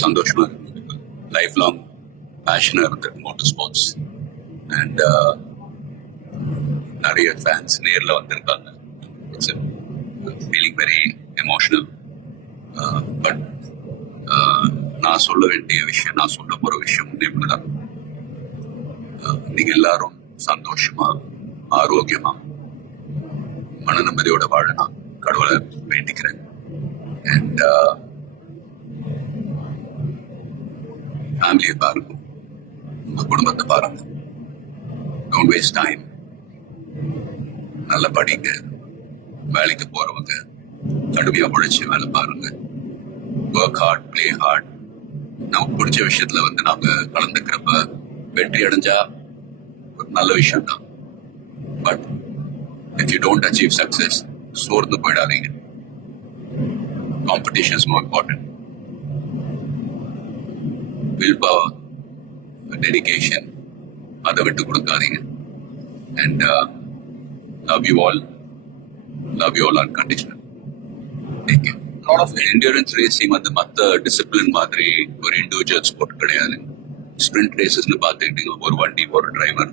சந்தோஷமா இருக்கு life long பேஷனாக இருந்திருக்கு மோட்டர் ஸ்போர்ட்ஸ் அண்ட் நிறைய ஃபேன்ஸ் நேரில் வந்திருக்காங்க. It's feeling very emotional but நான் சொல்ல வேண்டிய விஷயம் நான் சொல்ல போகிற விஷயம் இப்படிதான் uh, நீங்கள் எல்லாரும் சந்தோஷமா ஆரோக்கியமா மன நிம்மதியோட வாழ நான் கடவுளை வேண்டிக்கிறேன். அண்ட் ஃபேமிலியை பாருங்க. உங்க குடும்பத்தை பாருங்க. டோன்ட் வேஸ்ட் டைம் நல்லா படிங்க. வேலைக்கு போறவங்க கடுமையா உழைச்சி வேலை பாருங்க. ஒர்க் ஹார்ட் ப்ளே ஹார்ட் நமக்கு பிடிச்ச விஷயத்துல வந்து நாங்க கலந்துக்கிறப்ப வெற்றி அடைஞ்சா ஒரு நல்ல விஷயம் தான் but if you don't achieve success சோர்ந்து போயிடாதீங்க. Competitions more important will power dedication அதை விட்டு கொடுக்காதீங்க. And love you all love you all unconditional take care lot of endurance racing வந்து மற்ற டிசிப்ளின் மாதிரி ஒரு இண்டிவிஜுவல் ஸ்போர்ட் கிடையாது. ஸ்ப்ரிண்ட் ரேசஸ்னு பார்த்துக்கிட்டீங்க ஒரு வண்டி ஒரு டிரைவர்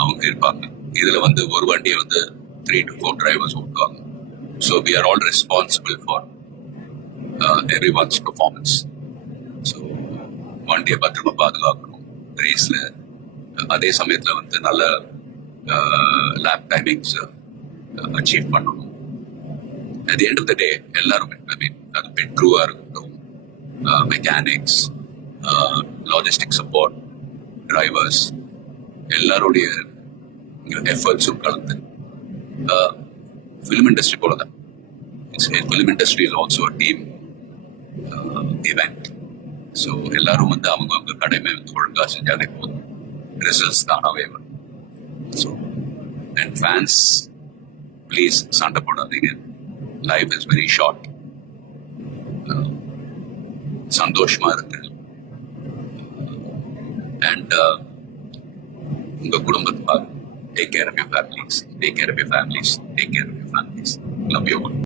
அவங்க இருப்பாங்க. இதில் வந்து ஒரு வண்டியை வந்து த்ரீ டு ஃபோர் டிரைவர்ஸ் ஓட்டுவாங்க. So we are all responsible for everyone's performance வண்டியை பத்திரமா பாதுகாக்கணும். ரேஸ்ல. அதே சமயத்துல வந்து நல்ல லேப் டைமிங்ஸ் அச்சீவ் பண்ணணும். At end of the day எல்லாரும் ஐ மீன் அது பெட்ரூவா இருக்கட்டும் மெக்கானிக்ஸ் லாஜிஸ்டிக் சப்போர்ட் டிரைவர்ஸ் எல்லாருடைய எஃபர்ட்ஸும் கலந்து ஃபிலிம் இண்டஸ்ட்ரி போல தான் film industry is also team event so எல்லாரும் வந்து அவங்க அவங்க கடமை வந்து ஒழுங்காக செஞ்சாலே போதும். ரிசல்ட்ஸ் தானாகவே வரும். ஸோ அண்ட் ஃபேன்ஸ் ப்ளீஸ் சண்டை போடாதீங்க. லைஃப் இஸ் வெரி ஷார்ட் சந்தோஷமா இருக்கு அண்ட் uh, உங்க குடும்பத்தை take care of your families take care of your families take care of your families love you